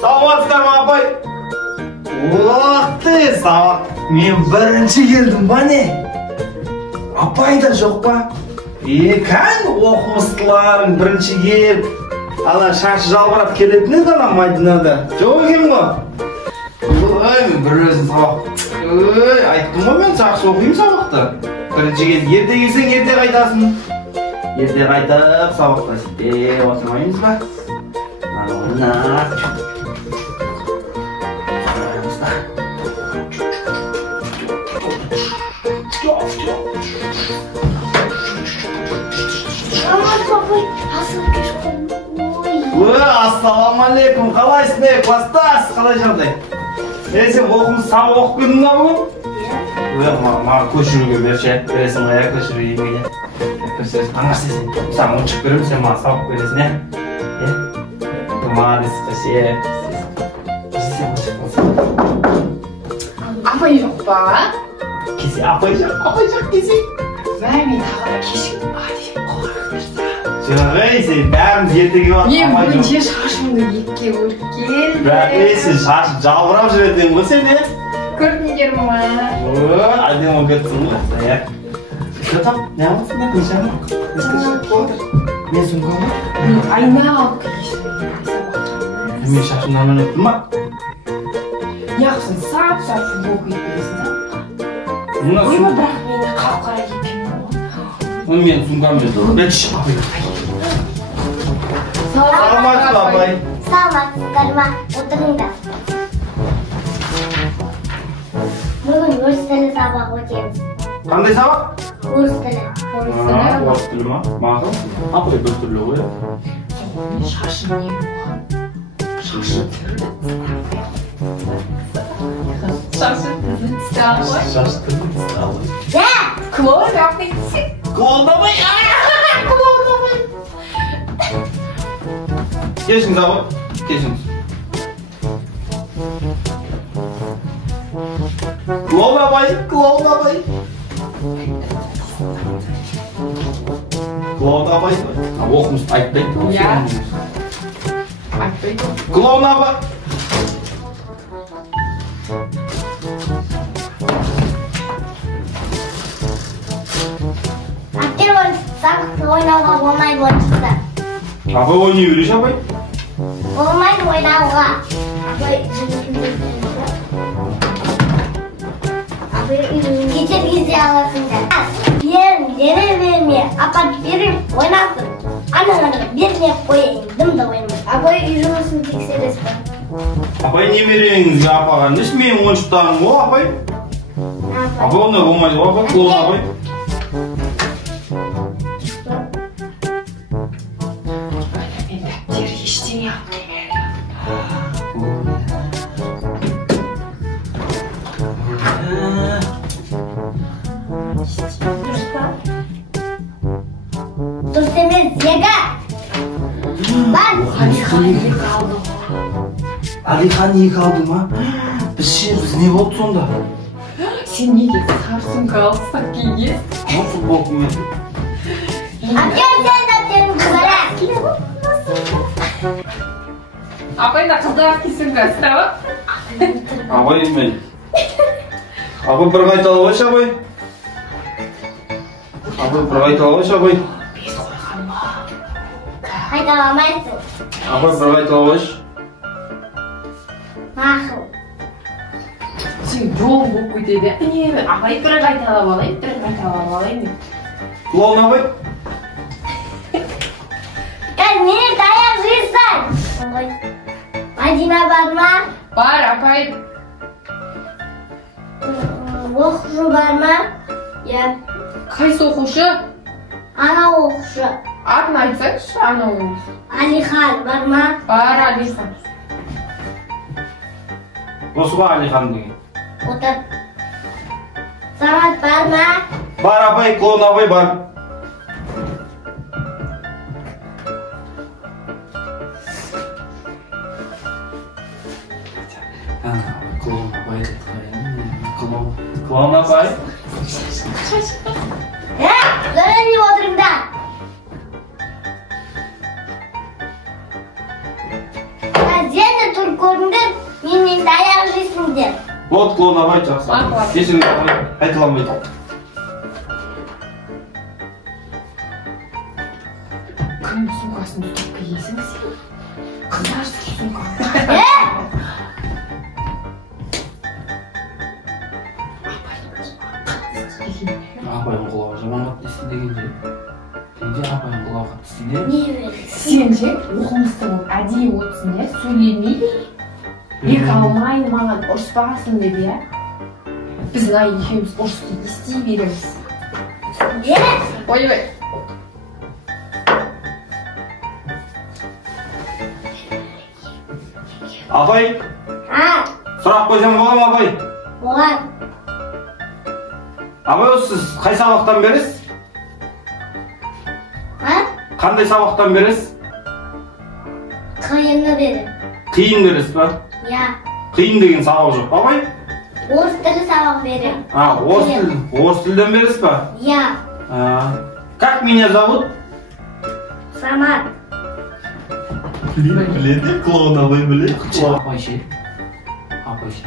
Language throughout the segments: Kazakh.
Саламатсыздар ма апай? Уақты сабақ. Мен бірінші келдім ба не? Апай да жоқ па? Кән оқымыстыларың бірінші келіп, ана шашы жалбырап келетін еді ана Мадинада. Жоқ екен ғой? Ой, мен бір өзім сабақ. Ой, айттым ғой мен жақсы оқимын сабақты. Бірінші кез ерте келсең ерте қайтасың. Ерте қайтып сабақта сіздер отырмаймыз ба? Мына ассалаумағалейкум, қалайсың, класстас, қалай жағдай? Сен оқымыз сабақ оқып келдің ба бүгін? Иә. Маған көшіруге берші, бересің ғой, көшіруге еңгеде. Аңғарса сен, саған ұншық беремін, сен маған сабақ бересің, иә? Молодец, спасибо. Апай жоқ па? Кесе, апай жоқ кесе. Мен тағы кешігіп ба деп қорқырса. Жоқ, сен бәріміз ертеге барып Мен бүгінде шашымды екке өріп келдім. Бірақ сен шашып жалбырап жүретін ғой сен, е? Көрдіңдер ма? Әдем ол көрттің ғой. Көтап, не аласың да көшемі? Мен сүңгі ма? Айна алып келешім. Мен шашымды аман өттім ма? Яқсын сап-сап футбол киіп бересің да? Ойма, бірақ мені қап-қара киіп оны мен сүңгаммен тұр. Бәтші, апай. Саламатсыз, апай. Саламатсыздар ма? Отырыңдар. Бүгін орыс тілі сабақ өтеміз. Қандай сабақ? Орыс тілі. Орыс тілі ма? Мағыл? Апай бір түрлі ғой. Мен шашым не болған? Шашы түрді Шашы түрді тісталғой. Шашы түрді тісталғой. Жә! Клоун апайсың. Клондамай! Клондамай! Кешіңіз абай, кешіңіз. Клоун абай. Клоун абай. Оқымызды айтпайды. Иә. Айтпайды. Клоун абай. Әттен сабақты ойнауға болмайды ойыншықта. Апай ойнай береш апай? Болмайды ойнауға. Апай кетер кезде аласыңдар. Дене берме, апат беріп ойнасын. Аналарға бермей қойайын, дымда ойнамай. Апай үй жұмысын тексересіз ба? Апай немереңізге апаға неш менің ойыншықтарым ғой апай? Апай ондай болмайды ғой апай, клоун апай. Мен дәптер ештеңе алып келмедім. Дұрыс емес, егі! Бар! Алихан екі алды ғой. Алихан екі алды ма? Біз не болды сонда? Сен неге сарсың галстук киген? Футбол киген. Әптен сен дәптерін қызара! Апай да қыздар кисін галстук. Абай мен. Абай бір қайталы қойшы абай. Абай бір қайталы қойшы абай. Без қойған ба? Қайталамайсың. Абай бір қайталы қойшы. Мақыл. Сен жол болып кетеді. Не, апай бір қайталап алайын, бір қайталап алайын. Клоун абай. Кәз мені таяқ жейсің. Мадина бар ма? Бар, апай. Оқушы бар ма? Иә. Қайсы оқушы? Ана оқушы. Атын айтсаңшы, ана оқушы. Алихан бар ма? Бар, Алихан. Осы ба Алихан деген? Отыр. Самат бар ма? Бар апай, клоун абай бар. Клоун абай деп қояйын. Клоун абай. Göremiyor oturumda. Sen de dur көрдіңдер, менен таяқ жейсіңдер. Вот, клоун абай жақсы. Кешіріңіз абай, қайталамайды. Кім сумкасын тұтып келесің сен? Қыздарсыз сумка. Апайым құлауға жаман қатты істеген же. Сенде апайым құлауға қатты істеген? Не бересің? Сен же оқымысты болып әдейі отырсың да, сөйлемей. Екі алмай маған ұрыспағасың деп, иә? Біз мына екеуміз ұрысты ести береміз. Ойбай. Апай, сұрақ қойсам бола ма апай? Болады. Абай, сіз қай сабақтан бересіз? Қандай сабақтан бересіз? Қиынды берем. Қиын бересіз ба? Я. Қиын деген сабақ жоқ, абай? Орыс тілі сабақ берем. Орыс тілден бересіз ба? Я. Как меня зовут? Самат. Біледі, клоун абай біледі. Апай ше. Апай ше.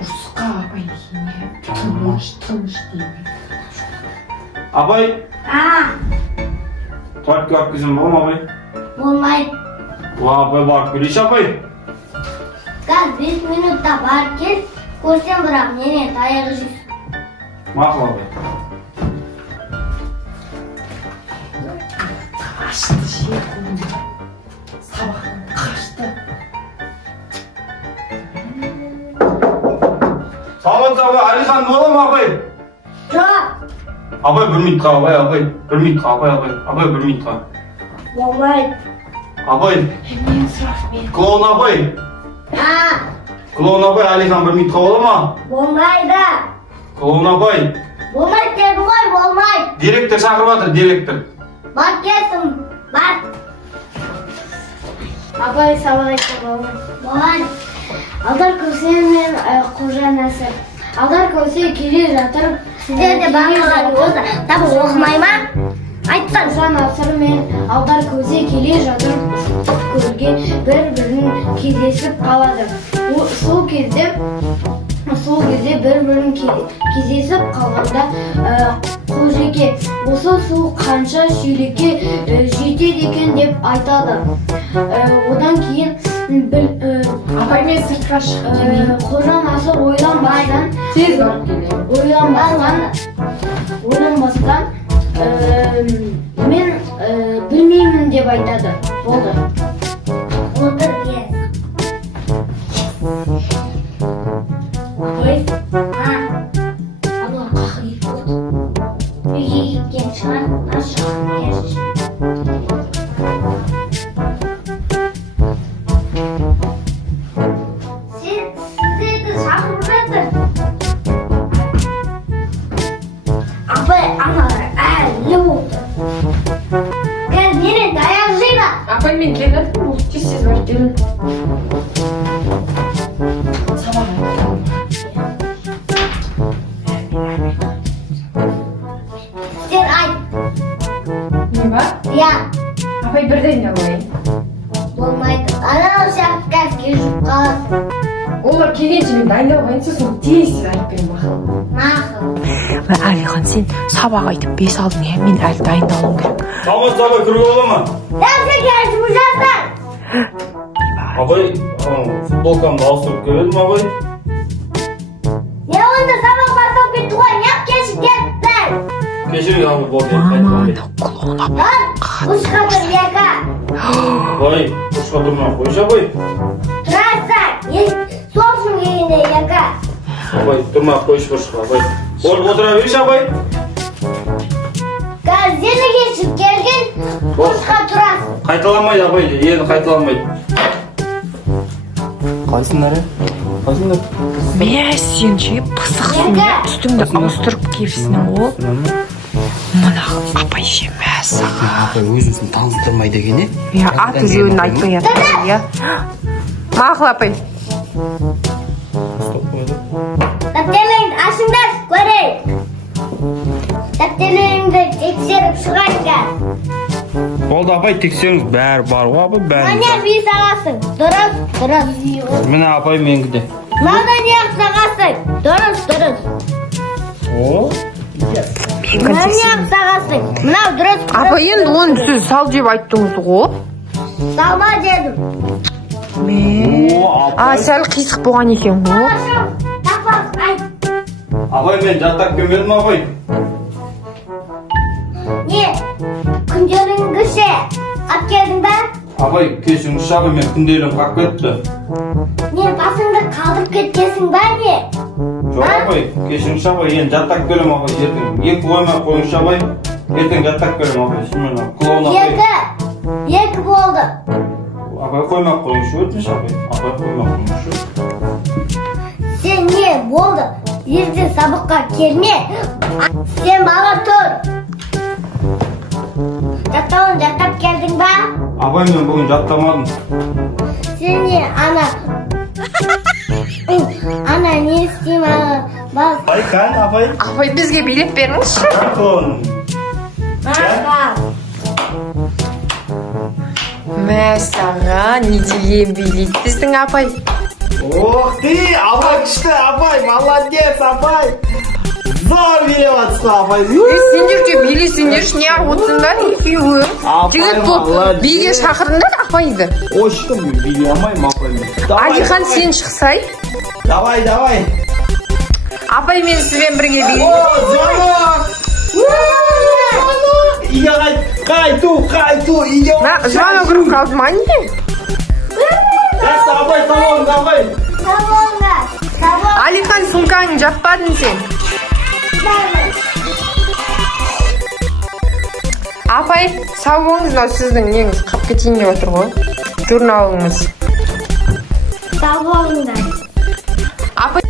Ұрысқа апай дейіне. Тыныш дейіне. Апай. Туалетке барып келсем бола ма апай? Болмайды. Апай барып келейші апай. Қазір 5 минутта барып кел. Көрсем бірақ менен таяқ жейсің. Мақұл апай. Қашты жер көңді. Сабақтан қашты. Саламатсыз абай, Алихан бола ма апай? Жоқ. Абай бір минутқа, абай. Бір минутқа, абай бір минутқа. Болмайды. Абай. Мен сұрақ мен. Клоун абай. Клоун абай, Алихан бір минутқа бола ма? Болмайды. Клоун абай. Болмайды дедім ғой, болмайды. Директор шақырып жатыр, директор. Бар келсін, бар. Абай сабақ айтса болмайды. Болады. Алдар көсе мен Қожа Нәсір. Алдар көсе келе жатыр. Сіздер де бағалар болса, табы оқымай ма? Айтсан. Қожа Нәсір мен Алдар көсе келе жатыр. Көрге бір-бірін кездесіп қалады. Сол кезде бір-бірін кездесіп қалғанда Қожеке, осы су қанша сүйлекке жетеді екен деп айтады. Одан кейін Апай мен сыртқа шығып келейін. Қожа Нәсір ойланбастан Тез барып келейін. Ойланбастан мен білмеймін деп айтады. Болды. Отыр кез. Апай? Абылар қақы ет болды. Үйге кеткен шығар, ашығын керші. Сіздерді шақырып жатыр. Апай, аналар әлі болды. Қазір менен таяқ жейді. Апай мен келіп, бұл тез барып келін. Сабақ айтып. Сен айт. Не бар? Я. Апай бірден де болайын. Болмайды. Анау сияқты қазір келіп қаласың. Олар келгенше мен дайындалғайын, сосын тез айтып берем мақұл. Мақұл. Әлихан, сен сабақ айтып 5 алдың, мен әлі дайындалуым керек. Саламатсыз абай, кіруге бола ма? Сен келіп жатсың. Абай, футболкамды ауыстырып келдім абай. Не онда сабақ бастап кетті ғой, неғып кешіп кеттің? Кешіріңіз абай, болды. Маман, клоун абай. Ұшқа тұр, екі. Абай, ұшқа тұрмай қойшы абай. Тұрасың, соқсын келгенде екі. Абай, тұрмай қойшы ұшқа абай. Отыра берші абай. Қазірді кешіп келген, ұшқа тұрасың. Қайталамайды абай, енді қайталамайды. Қайсыңдар? Мен сен же пысықсың, үстіңді ауыстырып келіпсің ол. Мына апай ше мәссаға. Апай өзімсін таныстырмай деген, е? Аты жөнін айтпай жатыр, е? Мақұл апай. Дәптерлеріңді ашыңдар, көрейік. Дәптерлеріңді тексеріп шығайық. Болды апай, тексеріңіз, бәрі бар ғой апай, бәрі. Міне бей сағасың, дұрыс. Міне апай менікі де. Мына не сағасың, дұрыс. О? Мына не сағасың, мынау дұрыс. Апай, енді оны сіз сал деп айттыңыз ғой. Салма дедім. Сәл қисық болған екен ғой. Апай, мен жаттап келмедім апай. Не, күнделігіңізше ап келдің ба? Апай, кешіріңізші апай, мен күнделігім қалып кетті. Не, басыңды қалдырып кеткесің ба не? Жоқ апай, кешіріңізші апай, енді жаттап келем апай, ертең. 2 қоймай қойыңызшы апай, ертең жаттап келем апай. Екі болды. Апай, қоймай қойыңызшы, өтініш апай. Апай, қоймай қойыңызшы. Сен не болды? Ертең сабаққа келме. Сен бала тұр. Жаттап келдің ба? Апай, мен бүгін жаттамадым. Сен не, ана не істейм бас. Апай, қан, апай. Апай, бізге билет беріңізші. Антон. Мәсаға, не деген билет біздің апай. Ох ты, апай күшті, апай, молодец, апай. Зор билеп атсың, апай. Сендер де билесіңдерші, не отсыңдар екеуі. Жігіт болып биге шақырыңдар апайды. Ошты мен билей алмайым апаймен. Алихан сен шықсай. Давай. Апай мен сізбен бірге билеймін. О, звонок. Үйге қайту, үйге. Звоногын қалды ма не? Жақсы, апай, салонға, апай. Алихан сумкаңы жаппадың сен. Апай, сау болыңыз, сіздің неңіз қап кетейін деп отыр ғой. Журналыңыз. Сау болыңдар. Апай